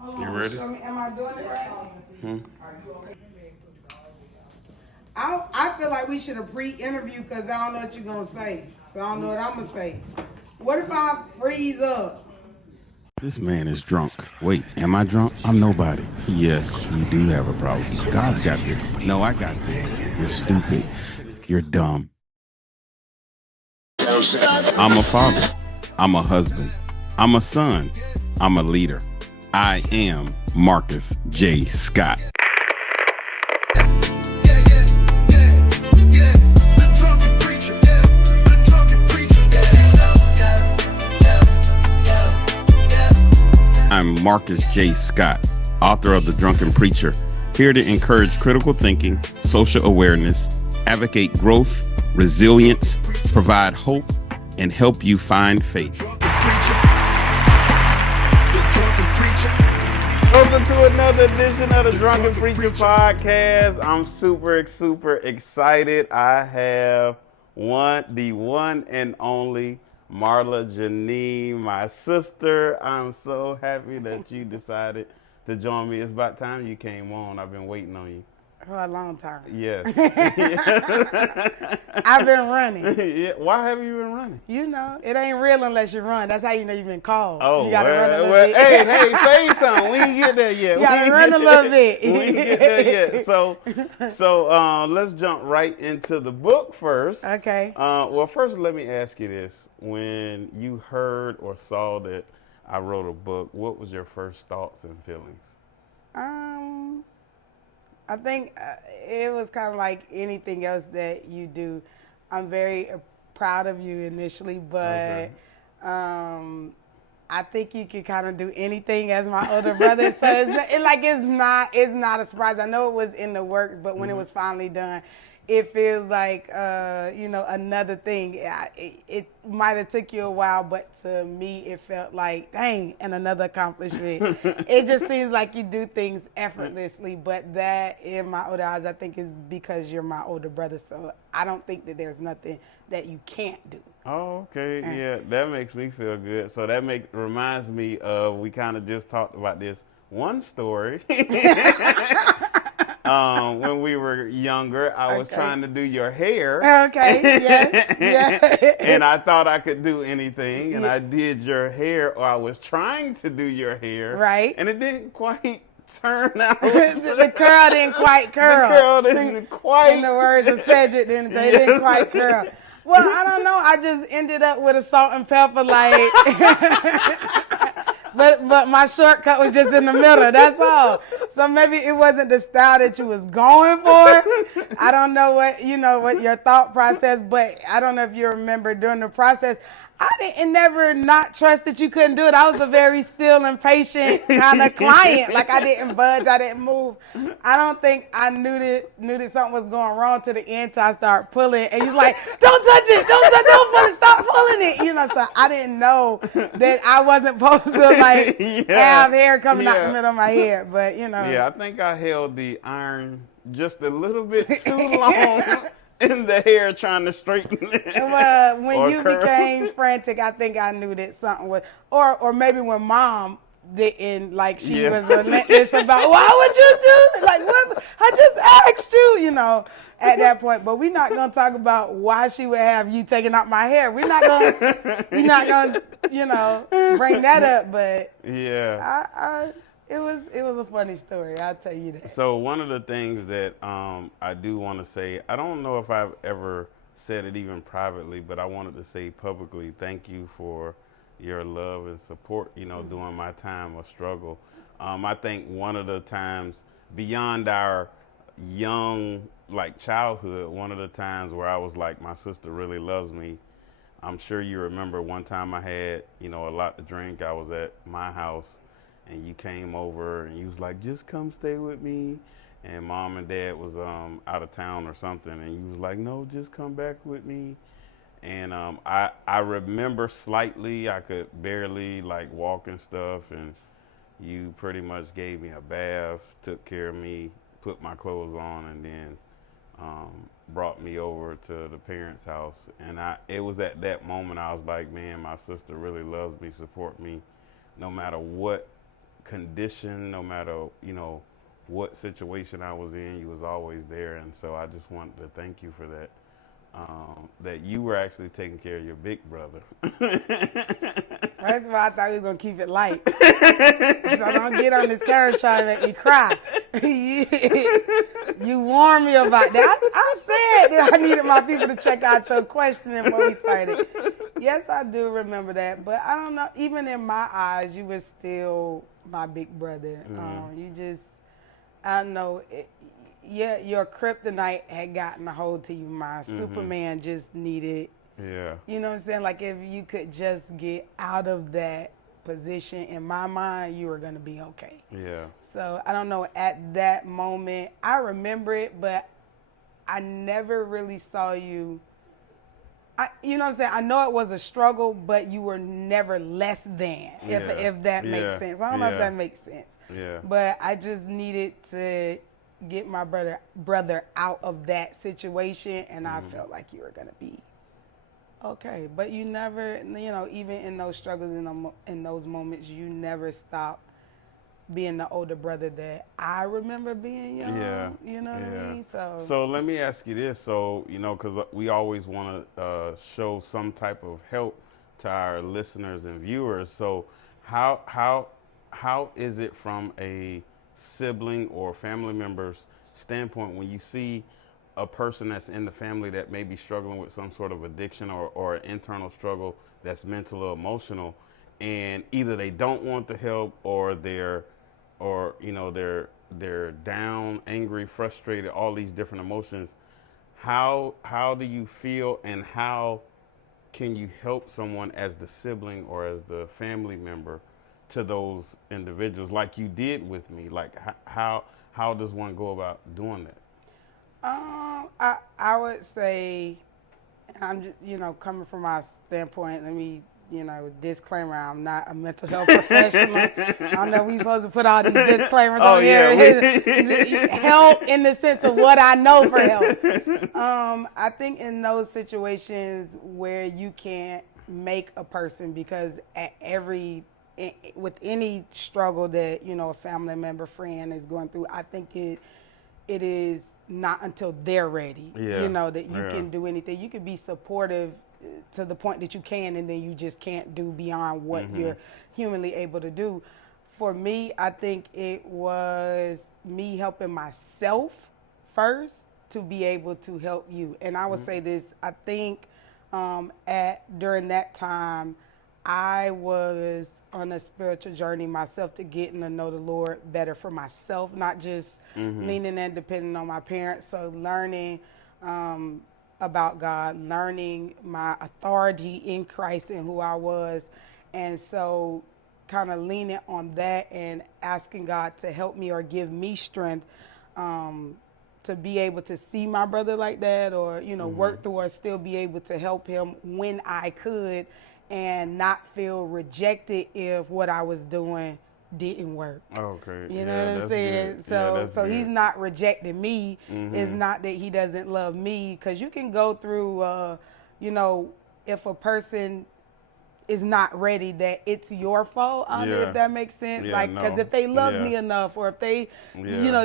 Hold on, You ready? show me. Am I doing it right? Hmm? I feel like we should have pre-interviewed because I don't know what you're gonna say, so I don't know what I'm gonna say. What if I freeze up? This man is drunk. Wait, am I drunk? I'm nobody. Yes, you do have a problem. God's got this. No, I got this. You're stupid. You're dumb. I'm a father. I'm a husband. I'm a son. I'm a leader. I am Marcus J. Scott. I'm Marcus J. Scott, author of The Drunken Preacher, here to encourage critical thinking, social awareness, advocate growth, resilience, provide hope, and help you find faith. Welcome to another edition of the Drunken Preacher Podcast. I'm super excited. I have the one and only Marla J'neane, my sister. I'm so happy that you decided to join me. It's about time you came on. I've been waiting on you. For a long time. Yes. I've been running. Yeah. Why have you been running? You know, it ain't real unless you run. That's how you know you've been called. Oh, you gotta run a little well, bit. hey, say something. We ain't get there yet. You gotta run a little bit. We ain't get there yet. So let's jump right into the book first. Okay. Well, first let me ask you this: when you heard or saw that I wrote a book, what was your first thoughts and feelings? I think it was kind of like anything else that you do. I'm very proud of you initially, but I think you can kind of do anything as my older brother. So it's not a surprise. I know it was in the works, but when it was finally done, it feels like another thing. It might have took you a while, but to me it felt like dang, and another accomplishment. It just seems like you do things effortlessly, but that in my older eyes I think is because you're my older brother, so I don't think that there's nothing that you can't do. Oh, okay. Yeah, that makes me feel good. So that reminds me of, we kind of just talked about this one story. When we were younger, I was trying to do your hair. Okay, yeah. And I thought I could do anything, and I did your hair, or I was trying to do your hair. Right. And it didn't quite turn out. The curl didn't quite curl. The curl didn't quite. In the words of Cedric, it didn't quite curl. Well, I don't know. I just ended up with a salt and pepper, like. But my shortcut was just in the middle. That's all. So maybe it wasn't the style that you was going for. I don't know what your thought process, but I don't know if you remember during the process. I didn't never not trust that you couldn't do it. I was a very still and patient kind of client. Like I didn't budge, I didn't move. I don't think I knew that something was going wrong to the end till I started pulling. And he's like, "Don't touch it, don't pull it, stop pulling it." So I didn't know that I wasn't supposed to have hair coming out the middle of my head. But Yeah, I think I held the iron just a little bit too long. In the hair, trying to straighten it. Well, when you became frantic, I think I knew that something was, or maybe when Mom didn't, like she was relentless about, why would you do like what? I just asked you, at that point. But we're not gonna talk about why she would have you taking out my hair. We're not gonna, bring that up. But yeah. It was a funny story, I'll tell you that. So one of the things that I do want to say, I don't know if I've ever said it even privately, but I wanted to say publicly, thank you for your love and support, during my time of struggle. I think one of the times beyond our young, childhood, one of the times where I was like, my sister really loves me. I'm sure you remember one time I had, a lot to drink. I was at my house. And you came over and you was like, just come stay with me. And Mom and Dad was out of town or something. And you was like, no, just come back with me. And I remember slightly, I could barely walk and stuff. And you pretty much gave me a bath, took care of me, put my clothes on, and then brought me over to the parents' house. And it was at that moment I was like, man, my sister really loves me, support me, no matter what condition, no matter, what situation I was in, you was always there. And so I just wanted to thank you for that. That you were actually taking care of your big brother. First of all, I thought we was gonna keep it light, so don't get on this camera trying to make me cry. You warned me about that. I said that I needed my people to check out your question before we started. Yes, I do remember that, but I don't know. Even in my eyes, you were still my big brother. I don't know. Your kryptonite had gotten a hold to you. My Superman just needed. Yeah. You know what I'm saying? Like, if you could just get out of that position, in my mind, you were going to be okay. Yeah. So, I don't know, at that moment, I remember it, but I never really saw you. You know what I'm saying? I know it was a struggle, but you were never less than, if that makes sense. I don't know if that makes sense. Yeah. But I just needed to get my brother out of that situation, and I felt like you were going to be okay. But you never, even in those struggles, in those moments, you never stopped being the older brother that I remember being young. Yeah. You know what I mean? So let me ask you this. So, because we always want to show some type of help to our listeners and viewers. So how is it from a sibling or family member's standpoint when you see a person that's in the family that may be struggling with some sort of addiction or an internal struggle that's mental or emotional, and either they don't want the help or they're down, angry, frustrated, all these different emotions. How do you feel, and how can you help someone as the sibling or as the family member to those individuals like you did with me? Like, how does one go about doing that? I would say, I'm just, coming from my standpoint, let me, disclaimer, I'm not a mental health professional. I don't know, we supposed to put all these disclaimers on here. Help in the sense of what I know for help. I think in those situations where you can't make a person, because with any struggle that, a family member, friend is going through, I think it is not until they're ready, that you can do anything. You can be supportive to the point that you can, and then you just can't do beyond what you're humanly able to do. For me, I think it was me helping myself first to be able to help you. And I would say this, I think during that time, I was on a spiritual journey myself to getting to know the Lord better for myself, not just leaning and depending on my parents. So learning about God, learning my authority in Christ and who I was. And so kind of leaning on that and asking God to help me or give me strength to be able to see my brother like that, or, work through or still be able to help him when I could, and not feel rejected if what I was doing didn't work. Okay. You know what I'm saying? Good. So he's not rejecting me. It's not that he doesn't love me, because you can go through, if a person is not ready, that it's your fault. I don't know if that makes sense. Because if they love me enough, or if they,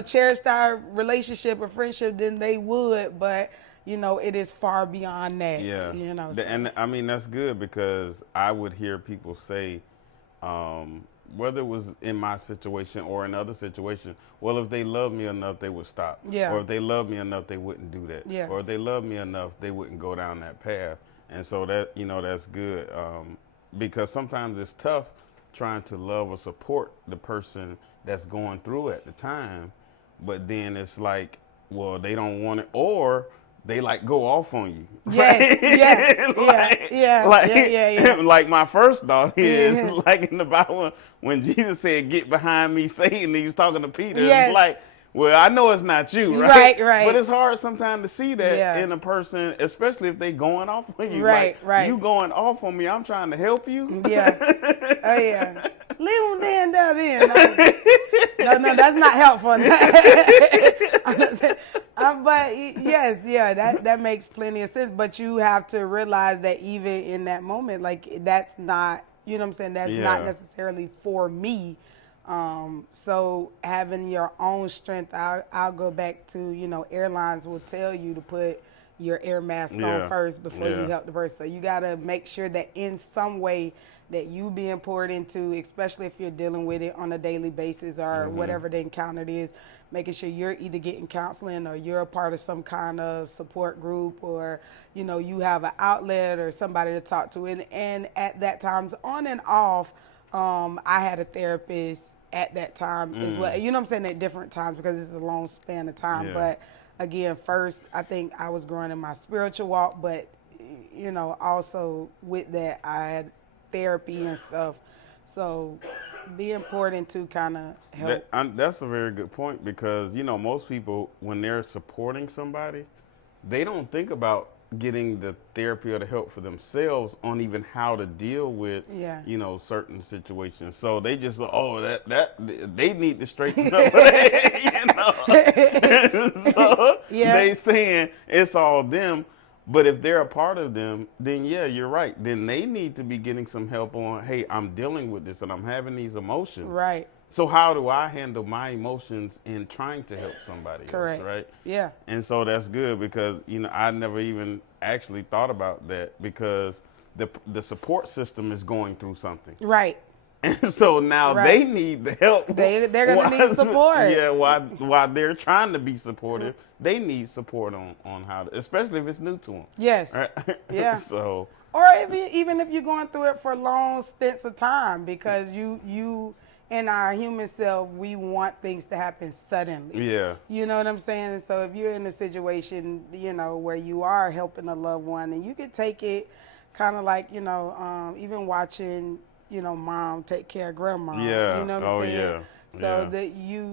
cherished our relationship or friendship, then they would. But it is far beyond that. Yeah. So. And I mean, that's good, because I would hear people say, whether it was in my situation or in other situations, well, if they love me enough, they would stop. Yeah. Or if they love me enough, they wouldn't do that. Yeah. Or if they love me enough, they wouldn't go down that path. And so that, that's good. Because sometimes it's tough trying to love or support the person that's going through at the time. But then it's like, well, they don't want it, or they go off on you. Right? Yeah. Like my first thought is like in the Bible when Jesus said, "Get behind me, Satan." He was talking to Peter. It's like, well, I know it's not you, right? Right. But it's hard sometimes to see that in a person, especially if they going off on you. Right. You going off on me? I'm trying to help you. Yeah. Oh yeah. Leave him then. No, that's not helpful. But yes, that makes plenty of sense. But you have to realize that even in that moment, that's not, you know what I'm saying, that's not necessarily for me. So having your own strength, I'll go back to, airlines will tell you to put your air mask on Yeah. first before you Yeah. help the person. So you got to make sure that in some way that you being poured into, especially if you're dealing with it on a daily basis or Mhm. whatever the encounter is, making sure you're either getting counseling or you're a part of some kind of support group, or you have an outlet or somebody to talk to. And at that times on and off, I had a therapist at that time as well. Mm. You know what I'm saying, at different times, because it's a long span of time. Yeah. But again, first, I think I was growing in my spiritual walk, but also with that, I had therapy and stuff. So be important to kind of help. That's a very good point because most people when they're supporting somebody, they don't think about getting the therapy or the help for themselves on even how to deal with Yeah. certain situations. So they just that they need to straighten up. So Yeah. they saying it's all them. But if they're a part of them, then yeah, you're right. Then they need to be getting some help on, hey, I'm dealing with this and I'm having these emotions. Right. So how do I handle my emotions in trying to help somebody else, Correct. right? Yeah. And so that's good because I never even actually thought about that because the support system is going through something. Right. And so now they Right. need the help. They're gonna need support. Yeah, while they're trying to be supportive, they need support on how to, especially if it's new to them. Yes. Right? Yeah. So Or even if you're going through it for long stints of time, because you in our human self, we want things to happen suddenly. yeah, You know what I'm saying? So if you're in a situation, where you are helping a loved one, and you could take it kind of like, even watching, mom take care of grandma. You yeah, know what I'm oh saying? yeah, So yeah,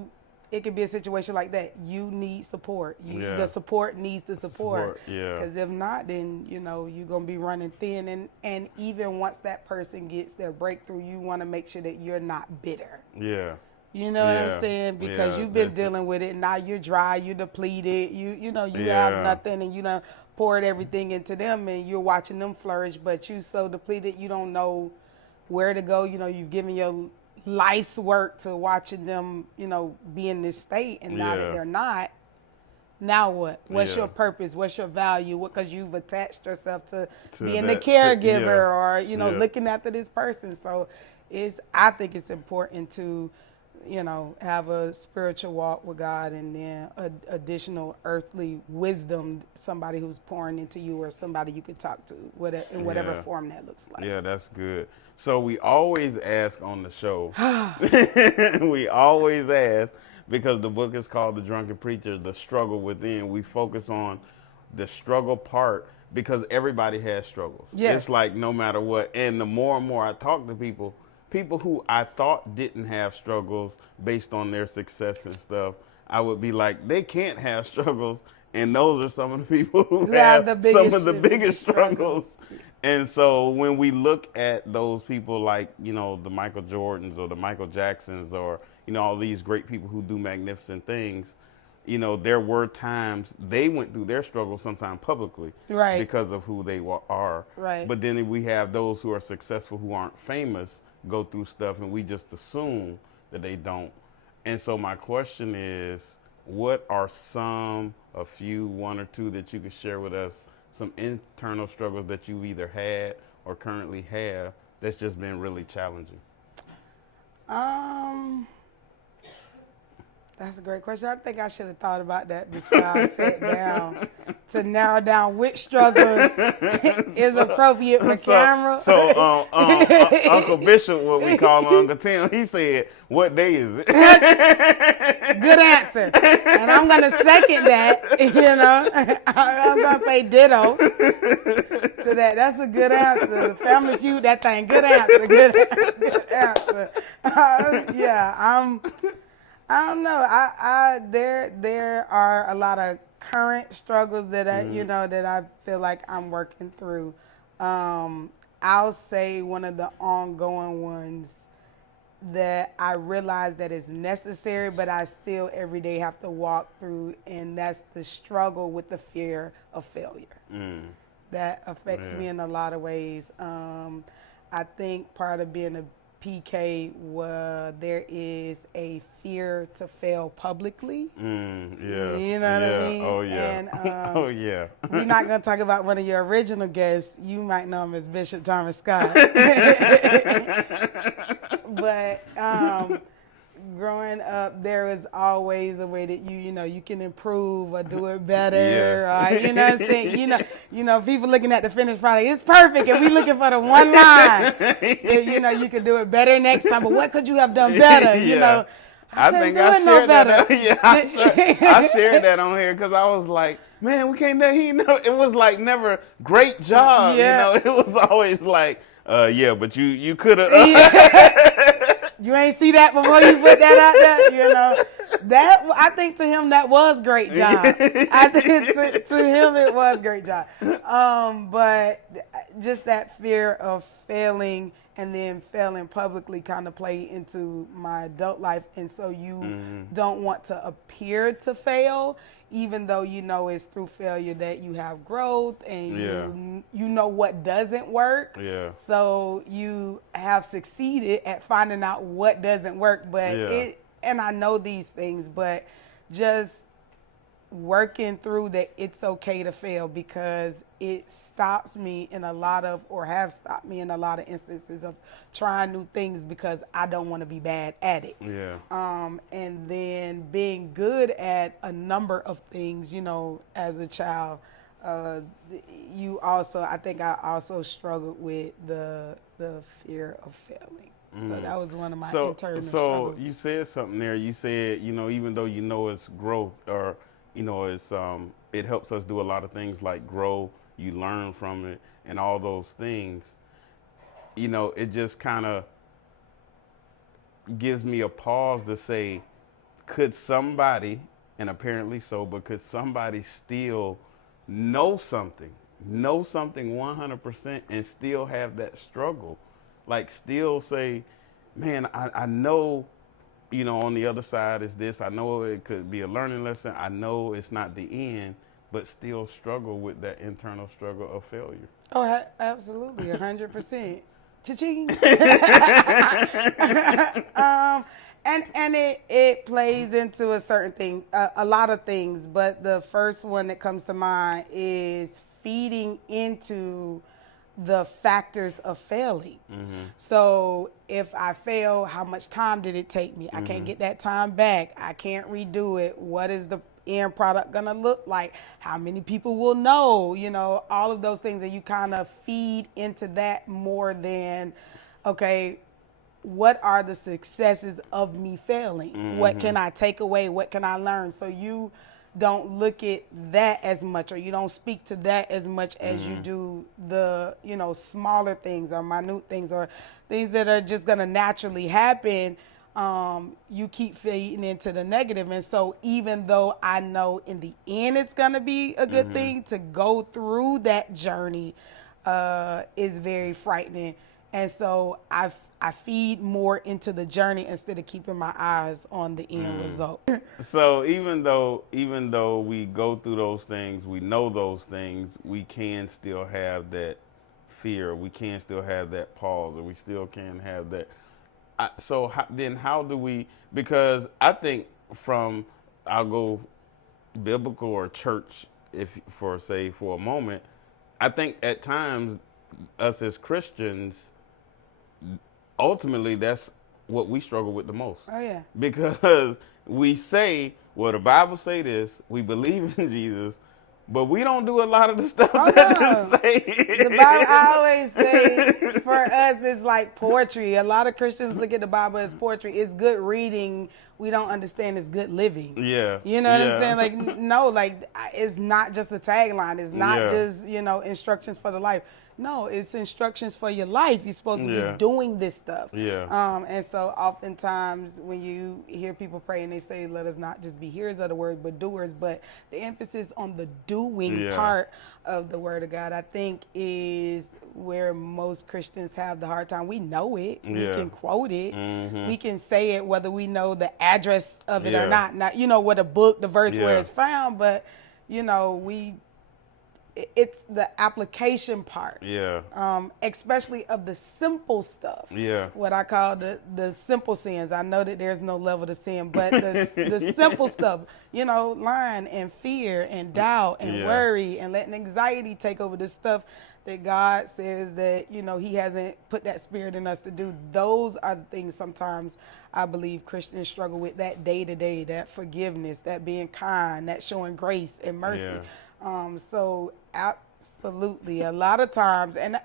it could be a situation like that. You need support. The yeah, support needs the support. yeah, Because if not, then you're gonna be running thin. And even once that person gets their breakthrough, you want to make sure that you're not bitter. yeah, You know what I'm yeah, saying? Because yeah, you've been dealing with it. Now you're dry. You're depleted. You have yeah, nothing, and poured everything into them, and you're watching them flourish. But you so depleted, you don't know where to go. You've given your life's work to watching them, be in this state, and now that yeah, they're not, now what? What's yeah. your purpose? What's your value? Because you've attached yourself to To being the that, yeah, caregiver, or yeah, looking after this person. So I think it's important to have a spiritual walk with God, and then additional earthly wisdom, somebody who's pouring into you, or somebody you could talk to, in whatever yeah. form that looks like. Yeah, that's good. So we always ask on the show. We always ask because the book is called The Drunken Preacher, The Struggle Within. We focus on the struggle part because everybody has struggles. It's Yes. like no matter what. And the more and more I talk to people, people who I thought didn't have struggles based on their success and stuff, I would be like, they can't have struggles. And those are some of the people who Who have have the some biggest of the biggest struggles. struggles. And so when we look at those people like, the Michael Jordans or the Michael Jacksons or, all these great people who do magnificent things, there were times they went through their struggles sometimes publicly Right. because of who they are. Right. But then we have those who are successful who aren't famous go through stuff and we just assume that they don't. And so my question is, what are a few, one or two that you could share with us, some internal struggles that you either had or currently have that's just been really challenging? Um, that's a great question. I think I should have thought about that before I sat down to narrow down which struggles is appropriate for camera. Uncle Bishop, what we call Uncle Tim, he said, "What day is it?" Good answer. And I'm going to second that, I'm going to say ditto to that. That's a good answer. The Family Feud, that thing. Good answer. Good answer. I don't know. There are a lot of current struggles that that I feel like I'm working through. I'll say one of the ongoing ones that I realize that is necessary, but I still every day have to walk through, and that's the struggle with the fear of failure. That affects me in a lot of ways. I think part of being a PK, there is a fear to fail publicly. Yeah. You know what I mean? Oh, yeah. And Oh, yeah. we're not going to talk about one of your original guests. You might know him as Bishop Thomas Scott. But growing up, there was always a way that you can improve or do it better. Yes. Or, you know what I'm saying? People looking at the finished product, it's perfect, and we looking for the one line. That, you could do it better next time, but what could you have done better? Yeah. I think I shared that. I shared that on here because I was like, man, we can't let it was like never great job. Yeah. It was always like, yeah, but you could have. You ain't see that before you put that out there, That I think to him that was great job. I think to him it was great job. But just that fear of failing and then failing publicly kind of played into my adult life, and so you don't want to appear to fail, even though it's through failure that you have growth and you know what doesn't work. Yeah. So you have succeeded at finding out what doesn't work, but and I know these things, but just working through that, it's okay to fail, because it stops me in a lot of, or have stopped me in a lot of instances of trying new things because I don't want to be bad at it. Yeah. And then being good at a number of things, as a child. I think I also struggled with the fear of failing. So that was one of my internal struggles. So you said something there. You said, even though it's growth, or it helps us do a lot of things like grow, you learn from it and all those things. It just kind of gives me a pause to say, could somebody, and apparently so, but could somebody still know something 100% and still have that struggle? Like, still say, man, I know, on the other side is this. I know it could be a learning lesson. I know it's not the end, but still struggle with that internal struggle of failure. Oh, absolutely, 100%. Cha-ching. And it plays into a certain thing, a lot of things, but the first one that comes to mind is feeding into the factors of failing. So if I fail, how much time did it take me? I can't get that time back. I can't redo it. What is the end product gonna look like? How many people will know? All of those things, and you kind of feed into that more than, okay, what are the successes of me failing? What can I take away? What can I learn? So you don't look at that as much, or you don't speak to that as much as you do the, smaller things or minute things or things that are just going to naturally happen. You keep feeding into the negative. And so even though I know in the end it's going to be a good thing, to go through that journey is very frightening. And so I feed more into the journey instead of keeping my eyes on the end result. So even though we go through those things, we know those things, we can still have that fear. We can still have that pause, or we still can have that. Then how do we? Because I think I'll go biblical or church, for a moment. I think at times us as Christians, ultimately, that's what we struggle with the most. Oh, yeah. Because we say, well, the Bible say this, we believe in Jesus, but we don't do a lot of the stuff that it say. The Bible, I always say, for us, it's like poetry. A lot of Christians look at the Bible as poetry. It's good reading. We don't understand it's good living. Yeah. You know what I'm saying? Like, no, like, it's not just a tagline. It's not just, instructions for the life. No, it's instructions for your life. You're supposed to be doing this stuff. Yeah. And so oftentimes when you hear people pray and they say, let us not just be hearers of the word, but doers, but the emphasis on the doing part of the word of God, I think, is where most Christians have the hard time. We know it. We can quote it. We can say it, whether we know the address of it or not. Not, what a book, the verse where it's found, but, we it's the application part. Yeah. Especially of the simple stuff. Yeah. What I call the simple sins. I know that there's no level to sin, but the simple stuff, lying and fear and doubt and worry and letting anxiety take over the stuff that God says that, he hasn't put that spirit in us to do. Those are the things sometimes I believe Christians struggle with, that day to day, that forgiveness, that being kind, that showing grace and mercy. So absolutely, a lot of times, and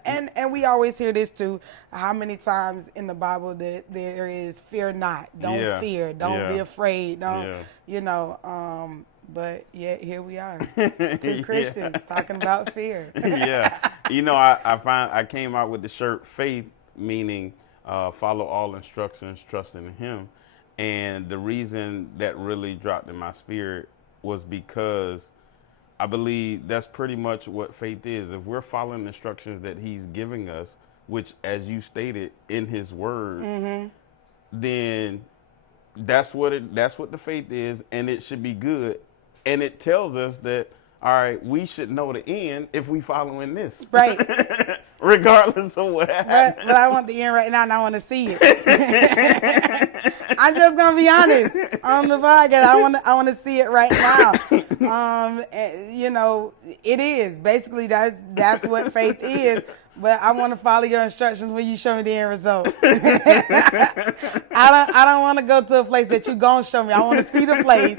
we always hear this too, how many times in the Bible that there is fear not, don't fear, don't be afraid, don't, but yet here we are, two Christians talking about fear. I came out with the shirt faith, meaning follow all instructions, trust in him. And the reason that really dropped in my spirit was because I believe that's pretty much what faith is. If we're following instructions that he's giving us, which, as you stated, in his word, then that's what the faith is, and it should be good. And it tells us that, all right, we should know the end if we following this. Right. Regardless of what happens. But I want the end right now, and I want to see it. I'm just going to be honest on the podcast. I want to see it right now. It is. Basically, that's what faith is. But I want to follow your instructions when you show me the end result. I don't want to go to a place that you're going to show me. I want to see the place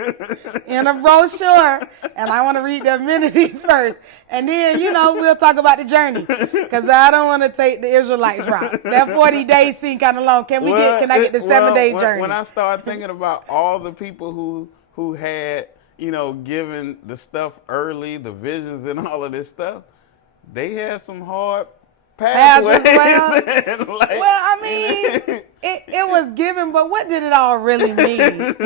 in a brochure, and I want to read the amenities first. And then, we'll talk about the journey, because I don't want to take the Israelites route. That 40 days seem kind of long. Can I get the 7-day journey? When I started thinking about all the people who had, given the stuff early, the visions and all of this stuff, they had some hard pathways. It was given, but what did it all really mean?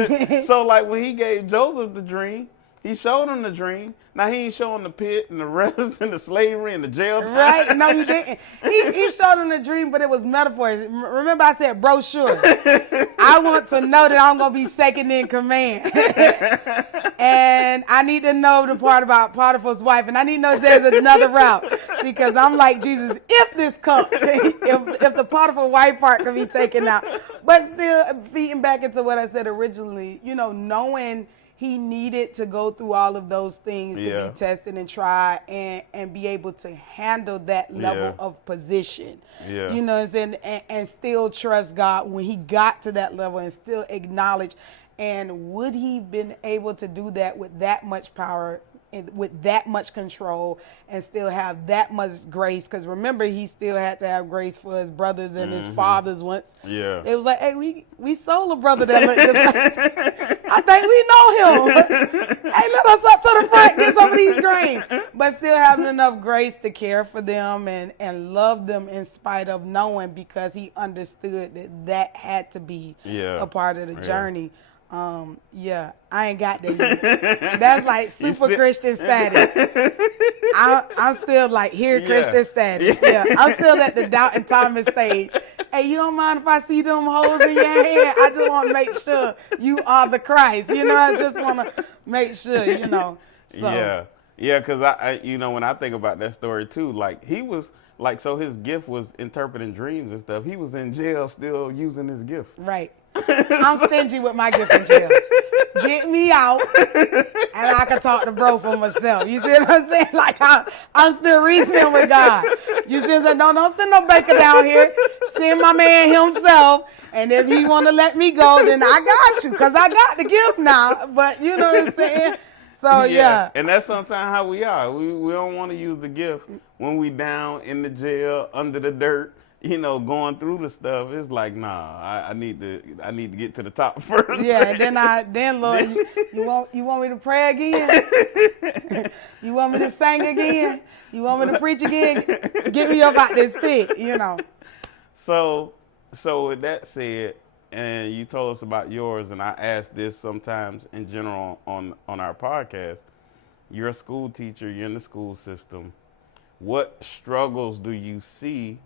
So, like, when he gave Joseph the dream, he showed him the dream. Now, he ain't showing the pit and the rest and the slavery and the jail time. Right? No, he didn't. He showed him the dream, but it was metaphors. Remember I said brochure. I want to know that I'm going to be second in command. And I need to know the part about Potiphar's wife. And I need to know if there's another route. Because I'm like, Jesus, if this comes, if the Potiphar wife part can be taken out. But still, feeding back into what I said originally, knowing he needed to go through all of those things to be tested and tried and be able to handle that level of position. You know what I'm saying? And still trust God when he got to that level, and still acknowledge. And would he been able to do that with that much power, with that much control, and still have that much grace? Because remember, he still had to have grace for his brothers and his fathers once. It was like, hey, we sold a brother that looked just like, I think we know him. Hey, let us up to the front, get some of these grains. But still having enough grace to care for them and love them in spite of knowing, because he understood that had to be a part of the journey. I ain't got that yet. That's like super Christian status. I'm still like Christian status. I'm still at the doubt and Thomas stage. Hey, you don't mind if I see them holes in your head? I just want to make sure you are the Christ. I just want to make sure, So. Because I when I think about that story too, like he was like, so his gift was interpreting dreams and stuff. He was in jail still using his gift. Right. I'm stingy with my gift in jail. Get me out, and I can talk to bro for myself. You see what I'm saying? Like, I'm still reasoning with God. You see what I'm saying? Don't send no baker down here. Send my man himself. And if he want to let me go, then I got you, because I got the gift now. But you know what I'm saying? So, yeah. And that's sometimes how we are. We don't want to use the gift when we down in the jail, under the dirt, going through the stuff. It's like, nah, I need to get to the top first. Yeah, and then Lord, you want me to pray again? You want me to sing again? You want me to preach again? Get me up out this pit, So with that said, and you told us about yours, and I ask this sometimes in general on our podcast. You're a school teacher, you're in the school system. What struggles do you see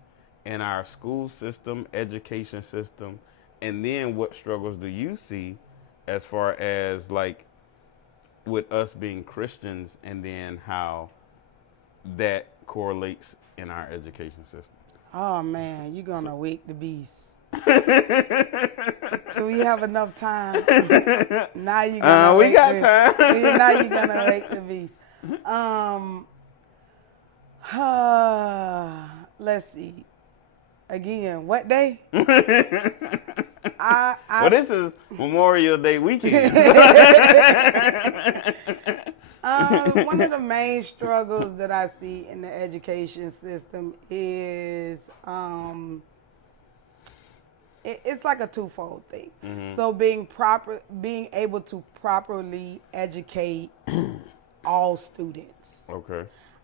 in our school system, education system, and then what struggles do you see as far as like with us being Christians, and then how that correlates in our education system? Oh man, you're gonna wake the beast. Do we have enough time? Now you're gonna we wake got the, time. now you're gonna wake the beast. Let's see. Again, what day? Well, this is Memorial Day weekend. One of the main struggles that I see in the education system is it's like a twofold thing. Mm-hmm. So being able to properly educate all students. Okay.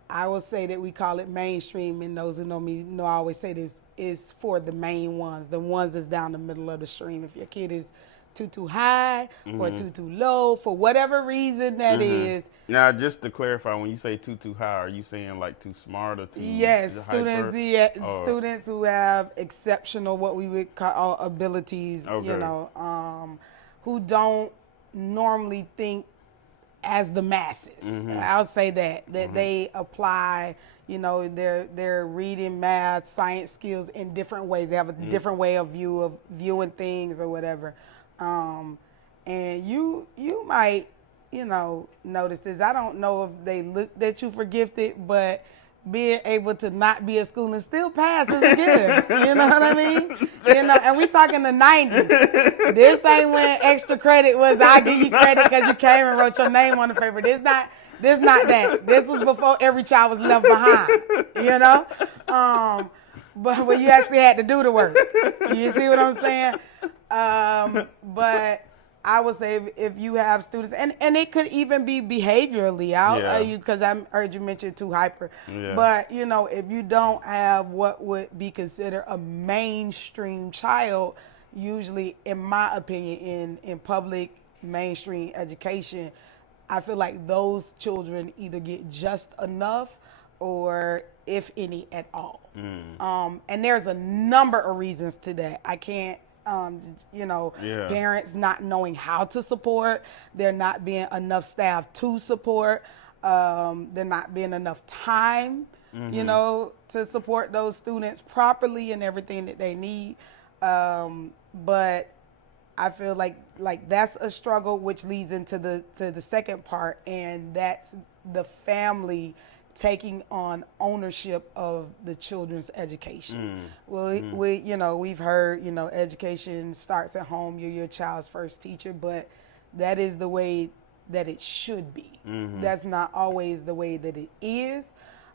I will say that we call it mainstream, and those who know me know I always say this is for the main ones, the ones that's down the middle of the stream. If your kid is too high or too low, for whatever reason that is. Now, just to clarify, when you say too high, are you saying like too smart or too Yes, hyper? students who have exceptional, what we would call abilities, Okay. Who don't normally think as the masses. I'll say that they apply, their reading, math, science skills in different ways. They have a different way of viewing things or whatever. And you might, notice this. I don't know if they looked at you for gifted, but being able to not be at school and still pass is a gift. You know what I mean? And we talking the 90s. This ain't when extra credit was I give you credit because you came and wrote your name on the paper. This not that. This was before every child was left behind. But when you actually had to do the work. You see what I'm saying? But I would say if you have students, and it could even be behaviorally, because I heard you mention too hyper. Yeah. But, if you don't have what would be considered a mainstream child, usually, in my opinion, in public mainstream education, I feel like those children either get just enough or if any at all. And there's a number of reasons to that. I can't, parents not knowing how to support, there not being enough staff to support, there not being enough time, to support those students properly and everything that they need. But I feel like that's a struggle, which leads into the second part, and that's the family taking on ownership of the children's education. We've heard, education starts at home. You're your child's first teacher, but that is the way that it should be. That's not always the way that it is.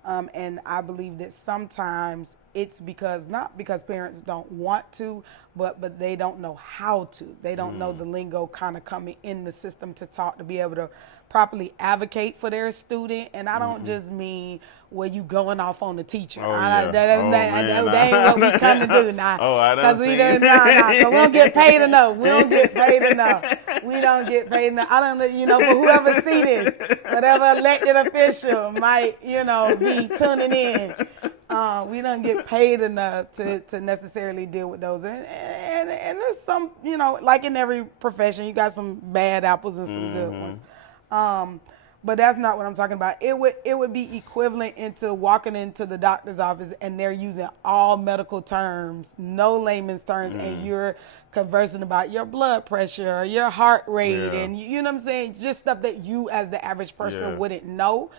And I believe that sometimes it's not because parents don't want to, but they don't know how to. They don't know the lingo kind of coming in the system to talk, to be able to properly advocate for their student. And I don't just mean where you going off on the teacher. That ain't what we come to do now. Because we don't get paid enough. We don't get paid enough. I don't know, for whoever see this, whatever elected official might, be tuning in. We don't get paid enough to necessarily deal with those. And there's some, like in every profession, you got some bad apples and some good ones. But that's not what I'm talking about. It would be equivalent into walking into the doctor's office and they're using all medical terms, no layman's terms, and you're conversing about your blood pressure, your heart rate, and you know what I'm saying? Just stuff that you as the average person wouldn't know.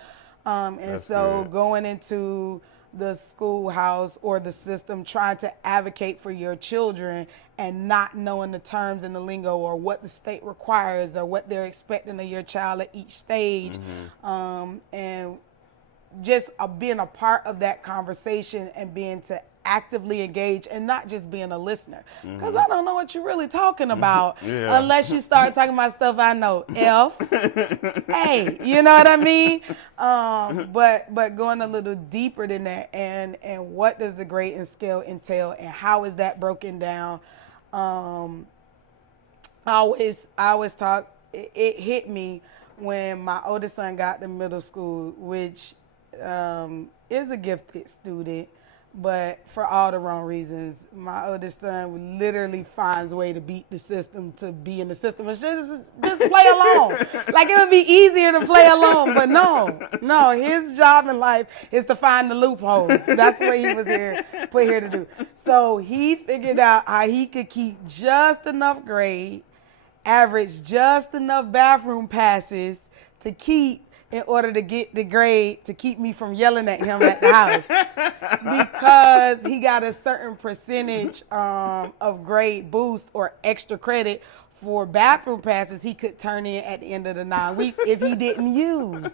And so going into the schoolhouse or the system trying to advocate for your children and not knowing the terms and the lingo or what the state requires or what they're expecting of your child at each stage, and just being a part of that conversation and being to actively engage and not just being a listener, because I don't know what you're really talking about unless you start talking about stuff I know. Hey, you know what I mean? But going a little deeper than that, and what does the grade and scale entail, and how is that broken down? I always talk. It hit me when my oldest son got to middle school, which is a gifted student. but for all the wrong reasons. My oldest son literally finds a way to beat the system, to be in the system. It's just play along. Like, it would be easier to play along, but no. His job in life is to find the loopholes. That's what he was put here to do. So he figured out how he could keep just enough grade, average just enough bathroom passes to keep in order to get the grade to keep me from yelling at him at the house, because he got a certain percentage of grade boost or extra credit for bathroom passes he could turn in at the end of the 9 weeks if he didn't use.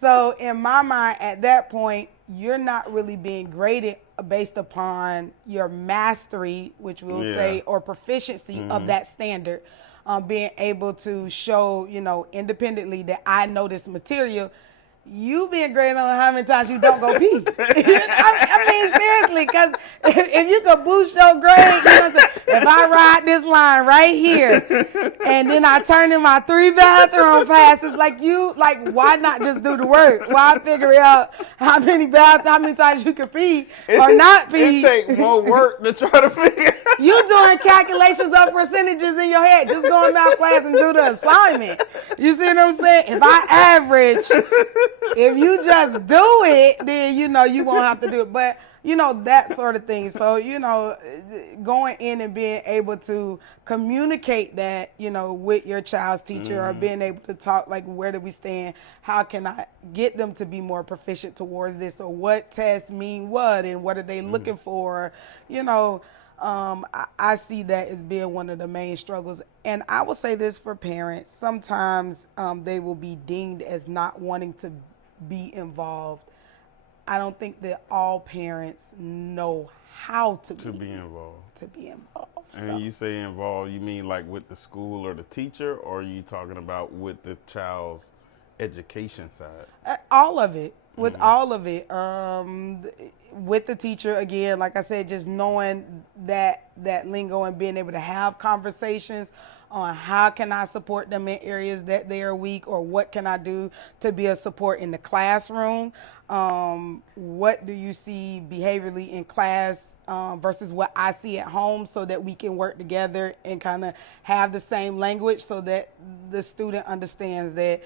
So in my mind, at that point, you're not really being graded based upon your mastery, which we'll say, or proficiency of that standard. Being able to show, independently that I know this material. You being graded on how many times you don't go pee. I mean, seriously, because if you could boost your grade, if I ride this line right here and then I turn in my 3 bathroom passes, why not just do the work? Why figure out how many times you can pee or not pee? It takes more work to try to figure out. You doing calculations of percentages in your head. Just go in math class and do the assignment. You see what I'm saying? If I average, if you just do it, then you won't have to do it. But that sort of thing. So going in and being able to communicate that with your child's teacher, or being able to talk, like, where do we stand? How can I get them to be more proficient towards this? Or what tests mean what, and what are they looking for? I see that as being one of the main struggles. And I will say this for parents. Sometimes they will be deemed as not wanting to be involved. I don't think that all parents know how to be involved. And you say involved, you mean like with the school or the teacher, or are you talking about with the child's education side? All of it. With all of it. With the teacher, again, like I said, just knowing that lingo and being able to have conversations on how can I support them in areas that they are weak, or what can I do to be a support in the classroom. What do you see behaviorally in class versus what I see at home, so that we can work together and kind of have the same language, so that the student understands that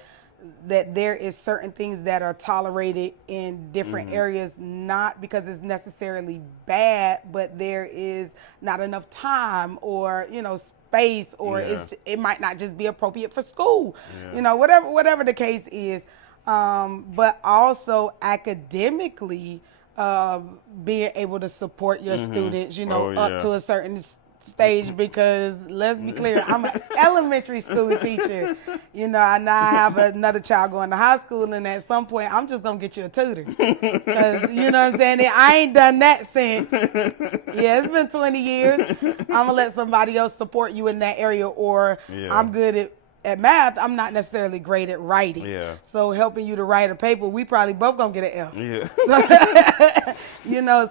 there is certain things that are tolerated in different areas, not because it's necessarily bad, but there is not enough time or space, or it might not just be appropriate for school, whatever the case is. But also academically, being able to support your students, up to a certain stage, because let's be clear, I'm an elementary school teacher. I now have another child going to high school, and at some point I'm just gonna get you a tutor, because you know what I'm saying, I ain't done that since it's been 20 years. I'm gonna let somebody else support you in that area, or I'm good at math, I'm not necessarily great at writing. So helping you to write a paper, we probably both gonna get an F.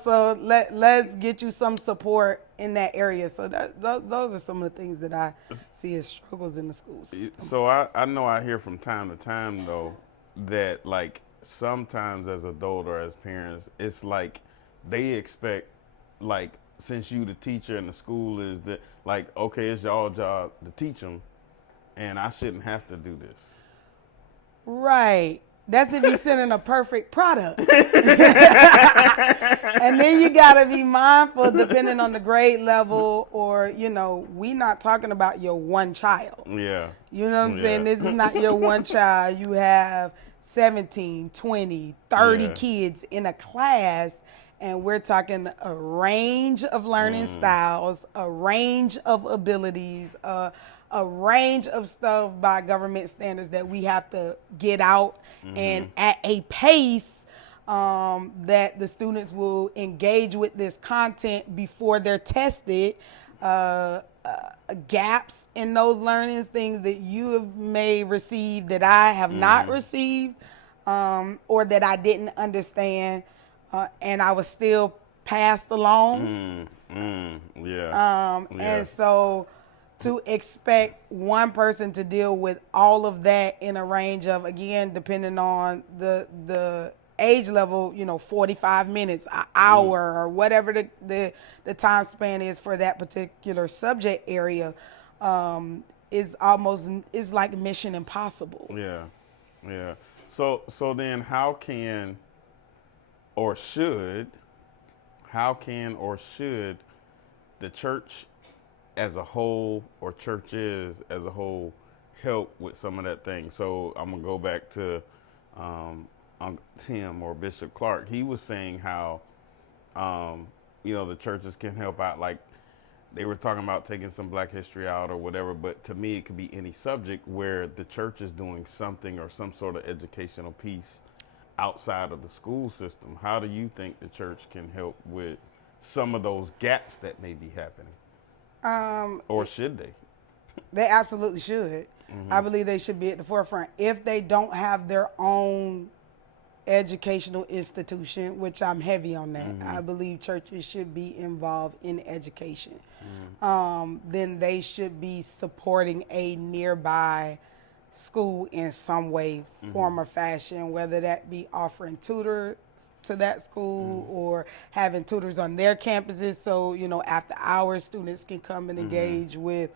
So let's get you some support in that area. So those are some of the things that I see as struggles in the school system. So I know I hear from time to time, though, that like sometimes as adult or as parents, it's like they expect, like, since you the teacher and the school is that, like, okay, it's y'all job to teach them, and I shouldn't have to do this. Right. That's if you're sending a perfect product. And then you got to be mindful, depending on the grade level, or, we not talking about your one child. Yeah. You know what I'm saying? This is not your one child. You have 17, 20, 30 kids in a class, and we're talking a range of learning styles, a range of abilities, a range of stuff by government standards that we have to get out, and at a pace that the students will engage with this content before they're tested. Gaps in those learnings, things that you may receive that I have not received, or that I didn't understand, and I was still passed along. And so to expect one person to deal with all of that in a range of, again, depending on the age level, 45 minutes, an hour, or whatever the time span is for that particular subject area, is like mission impossible. Yeah, yeah. So then or should how can or should the church as a whole, or churches as a whole, help with some of that thing? So I'm gonna go back to Tim or Bishop Clark. He was saying how the churches can help out. Like they were talking about taking some Black history out or whatever, but to me it could be any subject where the church is doing something or some sort of educational piece outside of the school system. How do you think the church can help with some of those gaps that may be happening? Or should they? They absolutely should. I believe they should be at the forefront. If they don't have their own educational institution, which I'm heavy on that, I believe churches should be involved in education. Then they should be supporting a nearby school in some way, form, or fashion, whether that be offering tutors to that school or having tutors on their campuses, so after hours students can come and engage with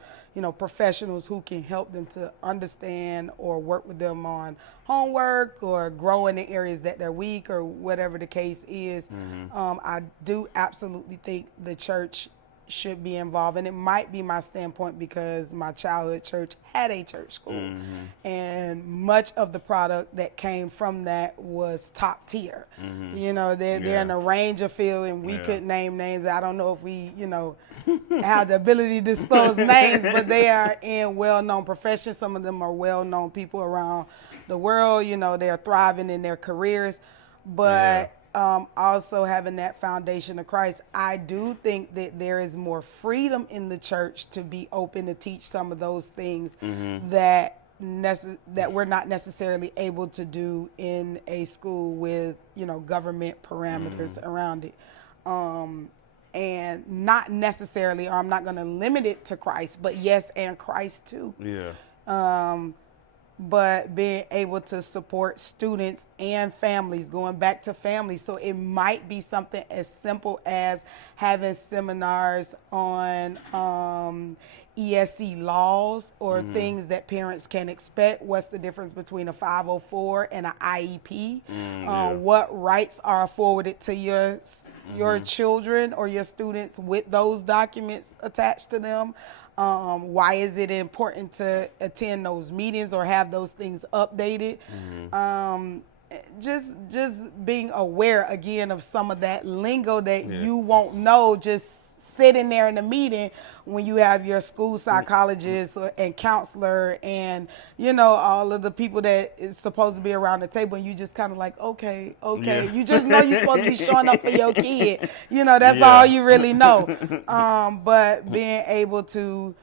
professionals who can help them to understand or work with them on homework or grow in the areas that they're weak or whatever the case is. I do absolutely think the church should be involved, and it might be my standpoint because my childhood church had a church school, and much of the product that came from that was top tier. They're in a range of field, and we could name names. I don't know if we have the ability to disclose names, but they are in well-known professions. Some of them are well-known people around the world. They're thriving in their careers, but also having that foundation of Christ. I do think that there is more freedom in the church to be open to teach some of those things that we're not necessarily able to do in a school with government parameters around it. And not necessarily, or I'm not going to limit it to Christ, but yes, and Christ too. But being able to support students and families, going back to families. So it might be something as simple as having seminars on ESC laws or things that parents can expect. What's the difference between a 504 and an IEP? What rights are afforded to your children or your students with those documents attached to them? Why is it important to attend those meetings or have those things updated? Just being aware again of some of that lingo that you won't know just sitting there in a meeting when you have your school psychologist and counselor and all of the people that is supposed to be around the table, and you just kind of like, okay, you just know you're supposed to be showing up for your kid. That's all you really know. But being able to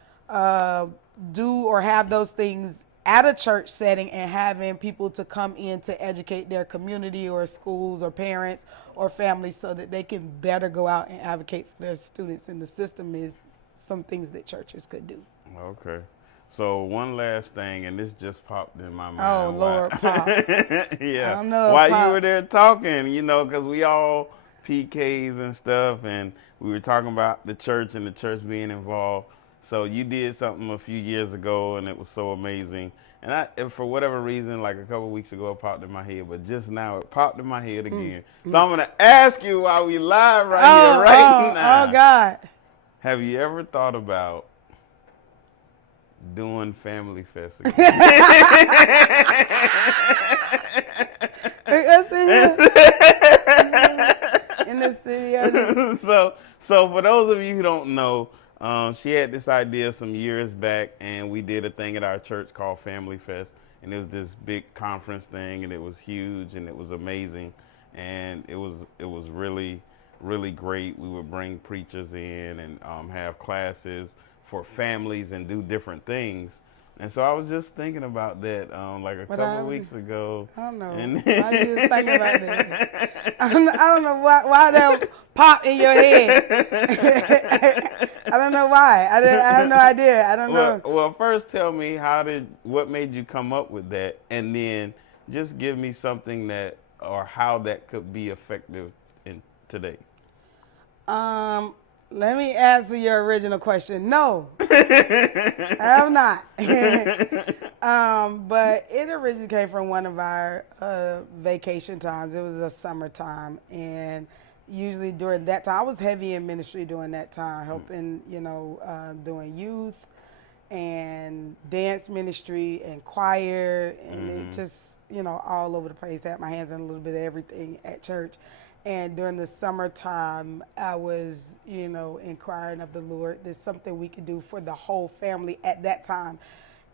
do or have those things at a church setting and having people to come in to educate their community or schools or parents or families so that they can better go out and advocate for their students in the system is some things that churches could do. Okay. So one last thing, and this just popped in my mind. Oh, Lord, Pop. Yeah. I don't know, While Pop. you were there talking, because we all PKs and stuff, and we were talking about the church and the church being involved. So you did something a few years ago, and it was so amazing. And for whatever reason, like a couple of weeks ago, it popped in my head, but just now it popped in my head again. So I'm going to ask you while we live here now. Oh, God. Have you ever thought about doing Family Fest again? In the studio. So for those of you who don't know, she had this idea some years back, and we did a thing at our church called Family Fest, and it was this big conference thing, and it was huge, and it was amazing, and it was really, really great. We would bring preachers in and have classes for families and do different things. And so I was just thinking about that like a couple of weeks ago. I don't know why you was thinking about that. I don't know why that popped in your head. I don't know why. I have no idea. I don't know. Well, first tell me what made you come up with that, and then just give me something that or how that could be effective in today? Let me answer your original question. No, I'm not. But it originally came from one of our vacation times. It was a summertime, and usually during that time, I was heavy in ministry during that time, helping, doing youth and dance ministry and choir, and it just, all over the place. Had my hands in a little bit of everything at church. And during the summertime, I was, inquiring of the Lord, there's something we could do for the whole family. At that time,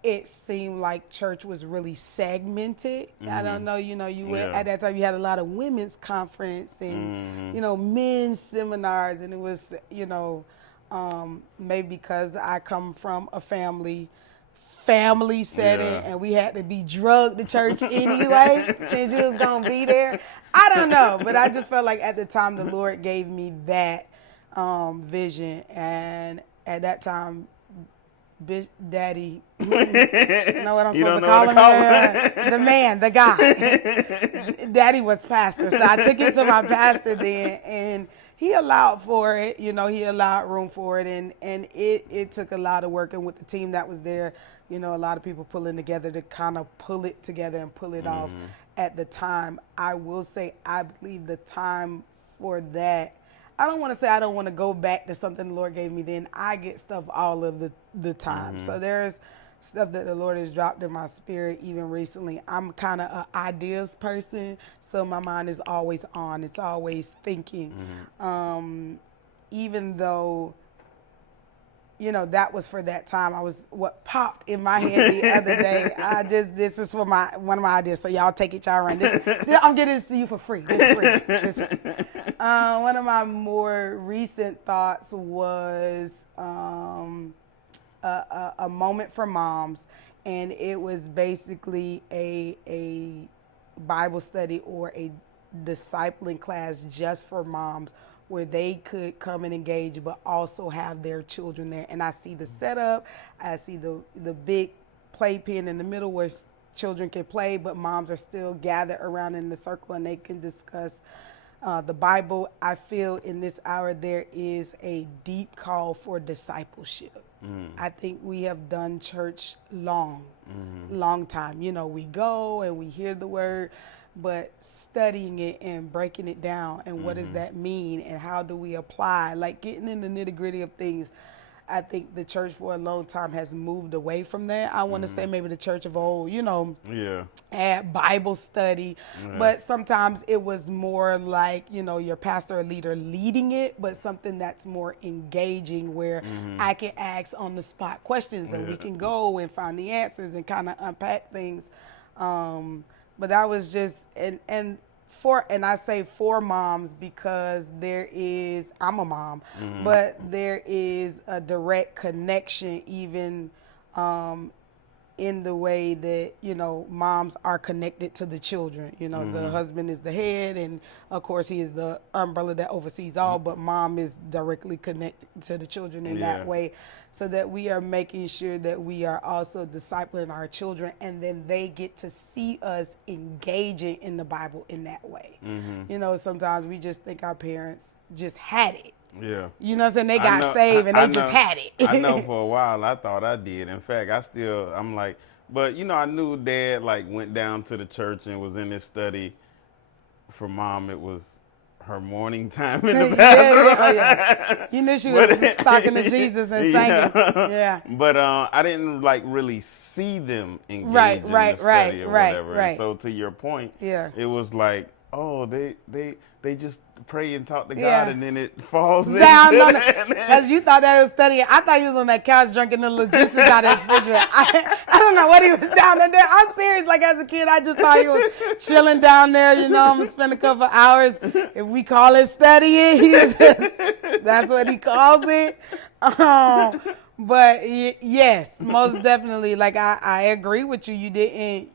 it seemed like church was really segmented. I don't know, you went, at that time you had a lot of women's conference and, men's seminars, and it was, maybe because I come from a family setting, and we had to be drugged to church anyway since you was gonna be there. I don't know, but I just felt like at the time the Lord gave me that vision, and at that time, Daddy, you know what I'm supposed to call him? The man, the guy. Daddy was pastor, so I took it to my pastor then, and he allowed for it. He allowed room for it, and it took a lot of working with the team that was there. A lot of people pulling together to kind of pull it together and pull it off. At the time, I will say, I believe the time for that, I don't want to say I don't want to go back to something the Lord gave me then. I get stuff all of the time. So there's stuff that the Lord has dropped in my spirit even recently. I'm kind of an ideas person, so my mind is always on. It's always thinking. Even though, that was for that time. What popped in my head the other day. This is for one of my ideas. So y'all take it, y'all run. I'm getting this to you for free. This free. One of my more recent thoughts was a moment for moms, and it was basically a Bible study or a discipling class just for moms, where they could come and engage, but also have their children there. And I see the setup, I see the big playpen in the middle where children can play, but moms are still gathered around in the circle and they can discuss the Bible. I feel in this hour there is a deep call for discipleship. I think we have done church long time. We go and we hear the word, but studying it and breaking it down and what does that mean and how do we apply, like getting in the nitty-gritty of things. I think the church for a long time has moved away from that. I want to say maybe the church of old, had Bible study, but sometimes it was more like, your pastor or leader leading it, but something that's more engaging where I can ask on the spot questions and we can go and find the answers and kind of unpack things. But that was just, and I say for moms because I'm a mom, but there is a direct connection even in the way that, moms are connected to the children. The husband is the head, and of course he is the umbrella that oversees all, but mom is directly connected to the children in that way, so that we are making sure that we are also discipling our children, and then they get to see us engaging in the Bible in that way. Sometimes we just think our parents just had it. Yeah. You know what I'm saying? They got saved and they just had it. I know for a while I thought I did. In fact, I'm like, but I knew Dad went down to the church and was in his study. For Mom, it was her morning time in the bathroom. Yeah. You knew she was talking to Jesus and singing. Yeah. But I didn't really see them engage in the study or whatever. Right. And so to your point, it was like, oh, they just pray and talk to God, and then it falls down into because you thought that was studying. I thought he was on that couch drinking the little juices out of his refrigerator. I don't know what he was down there. I'm serious. Like as a kid, I just thought he was chilling down there. I'm gonna spend a couple hours. If we call it studying, that's what he calls it. But yes, most definitely. Like I agree with you. You didn't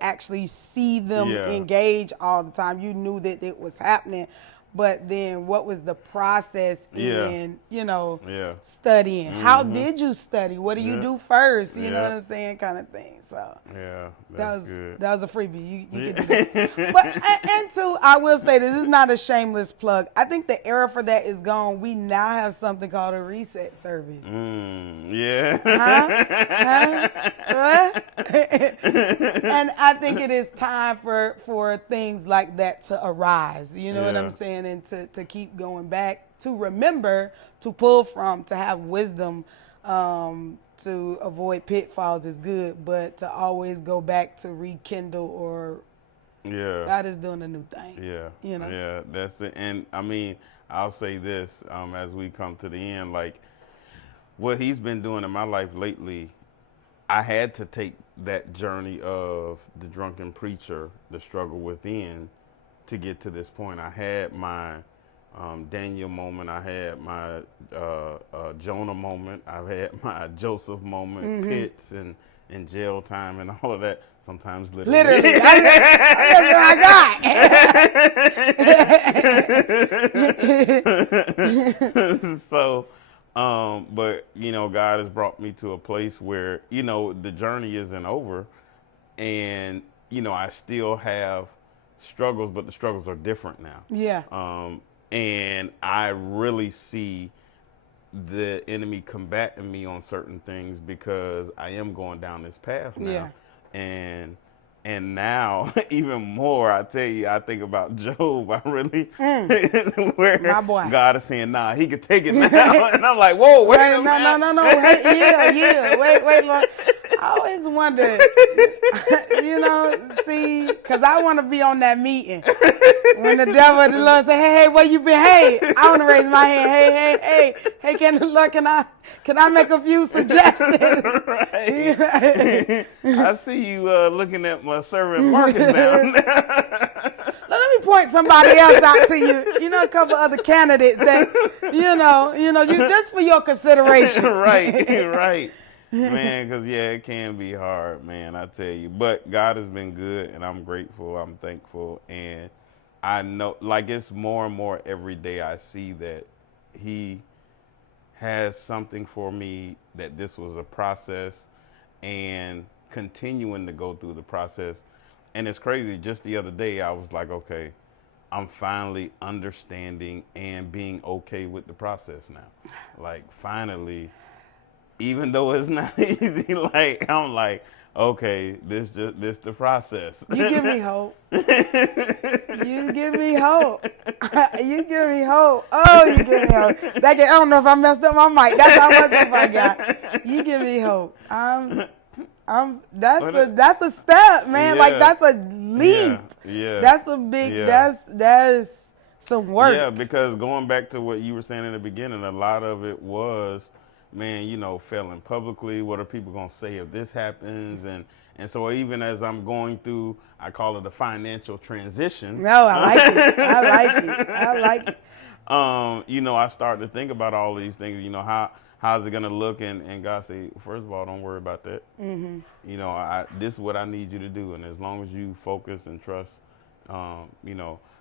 actually see them engage all the time. You knew that it was happening, but then what was the process Yeah. in, Yeah. studying? How Mhm. did you study? What do you Yeah. do first? You know Yeah. what I'm saying, kind of thing. So Yeah. that That's was good. that was a freebie. You could do that. Yeah. But and two, I will say this is not a shameless plug. I think the era for that is gone. We now have something called a reset service. Yeah. Huh? What? And I think it is time for things like that to arise. You know what I'm Yeah. saying? And to keep going back, to remember, to pull from, to have wisdom, to avoid pitfalls is good, but to always go back to rekindle or Yeah. God is doing a new thing. Yeah. You know? Yeah. That's it. And I mean, I'll say this as we come to the end, like what he's been doing in my life lately. I had to take that journey of the drunken preacher, the struggle within, to get to this point. I had my Daniel moment. I had my Jonah moment. I've had my Joseph moment, pits and jail time and all of that. Sometimes literally. Literally. That's what I got. So, but God has brought me to a place where the journey isn't over, and I still have struggles, but the struggles are different now. Yeah. And I really see the enemy combating me on certain things because I am going down this path now. Yeah. And now even more, I tell you, I think about Job. I really where My boy. God is saying, nah, he could take it now. And I'm like, whoa, wait a minute. No. Hey, yeah. Wait, Lord. I always wonder, see, because I want to be on that meeting. When the devil, the Lord say, hey, where you been? Hey, I want to raise my hand. Hey, can the Lord, can I make a few suggestions? Right. I see you looking at my servant Marcus down there. Let me point somebody else out to you. A couple other candidates that, you just for your consideration. Right. Man, because, it can be hard, man, I tell you. But God has been good, and I'm grateful. I'm thankful. And I know, like, it's more and more every day I see that he has something for me, that this was a process, and continuing to go through the process. And it's crazy. Just the other day, I was like, okay, I'm finally understanding and being okay with the process now. Like, finally, even though it's not easy, like, I'm like, okay, this the process. You give me hope. You give me hope. You give me hope. Oh, you give me hope. I don't know if I messed up my mic. That's how much hope I got. You give me hope. That's a step, man. Yeah. Like, that's a leap. Yeah. That's a big. Yeah. That's some work. Yeah, because going back to what you were saying in the beginning, a lot of it was, man, failing publicly. What are people gonna say if this happens? And so even as I'm going through, I call it a financial transition. No, I like it. I like it. I start to think about all these things. How's it gonna look? And God say, first of all, don't worry about that. This is what I need you to do, and as long as you focus and trust,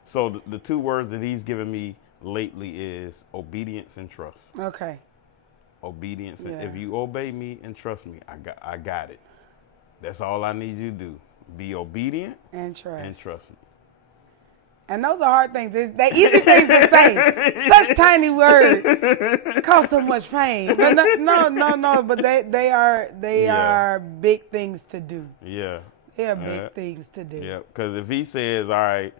So the two words that He's given me lately is obedience and trust. Okay. Obedience. Yeah. If you obey me and trust me, I got it. That's all I need you to do. Be obedient and trust me. And those are hard things. They're easy things to say. Such tiny words cause so much pain. No. But they are big things to do. Yeah. They are big things to do. Yeah. Because if He says, all right,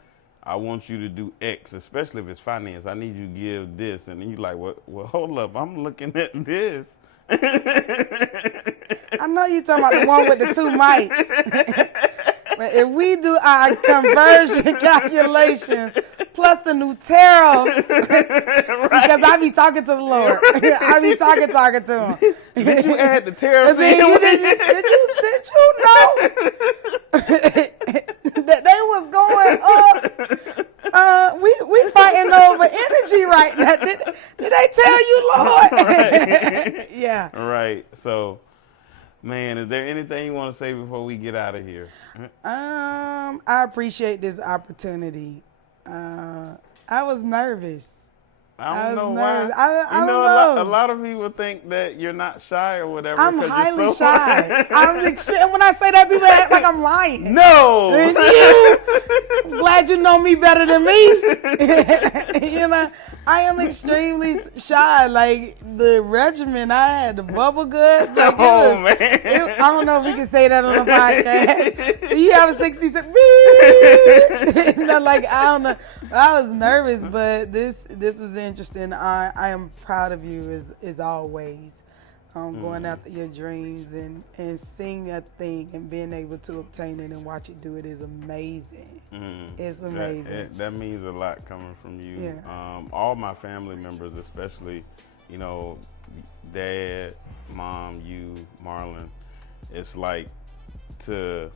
I want you to do X, especially if it's finance, I need you to give this, and then you're like, well, hold up, I'm looking at this. I know you're talking about the one with the two mics. But if we do our conversion calculations plus the new tariffs, because I be talking to the Lord. I be talking to Him. Did you add the tariffs in? Did you know that they was going up? We fighting over energy right now. Did they tell you, Lord? Right. Yeah. Right. So, man, is there anything you want to say before we get out of here? I appreciate this opportunity. I was nervous. I don't know nervous. why. I don't a know. lot of people think that you're not shy or whatever. I'm 'cause highly you're so shy. I'm extreme. When I say that, people act like I'm lying. No. I'm glad you know me better than me. You know, I am extremely shy. Like the regimen, I had the bubble guts. Like Man. I don't know if we can say that on the podcast. You have a 66. Like I don't know. I was nervous, but this was interesting. I am proud of you as always. Going after your dreams and seeing that thing and being able to obtain it and watch it do it is amazing. It's amazing. That means a lot coming from you. Yeah. All my family members, especially, you know, Dad, Mom, you, Marlon. It's like to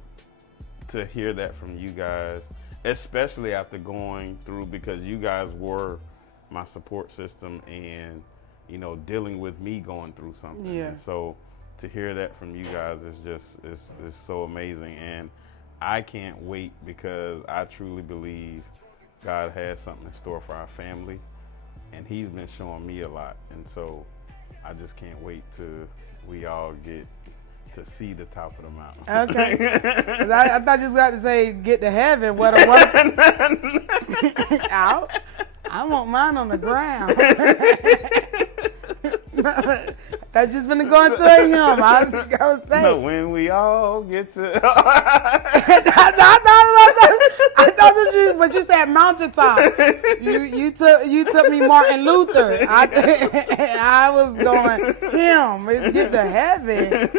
hear that from you guys, especially after going through, because you guys were my support system and, you know, dealing with me going through something. Yeah. And so to hear that from you guys is just is so amazing. And I can't wait, because I truly believe God has something in store for our family, and He's been showing me a lot. And so I just can't wait till we all get to see the top of the mountain. Okay. 'Cause I thought you was about to say get to heaven. What? Out. I want mine on the ground. That's just been going to him. I was gonna say. No, when we all get to. I thought that you, but you said mountaintop. You took me Martin Luther. I was going him. Let's get to heaven.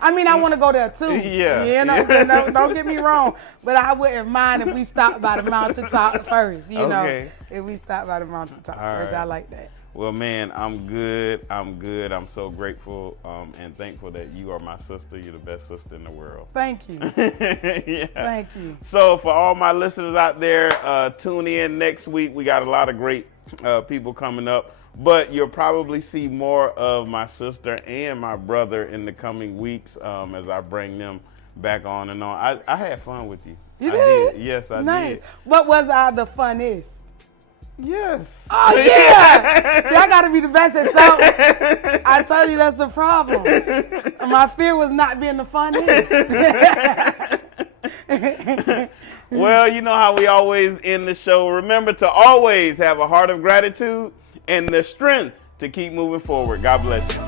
I mean, I want to go there too. Yeah. You know, don't get me wrong, but I wouldn't mind if we stopped by the mountaintop first. You know, if we stopped by the mountaintop first, I like that. Well, man, I'm good. I'm so grateful and thankful that you are my sister. You're the best sister in the world. Thank you. Yeah. Thank you. So for all my listeners out there, tune in next week. We got a lot of great people coming up, but you'll probably see more of my sister and my brother in the coming weeks as I bring them back on and on. I had fun with you. You did? Yes, I did. What was the funnest? Yes. Oh, yeah. See, I got to be the best at something. I tell you, that's the problem. My fear was not being the funniest. Well, you know how we always end the show. Remember to always have a heart of gratitude and the strength to keep moving forward. God bless you.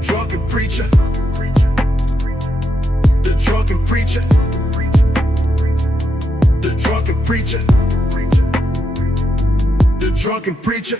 Drunken preacher, the drunken preacher, the drunken preacher, the drunken preacher.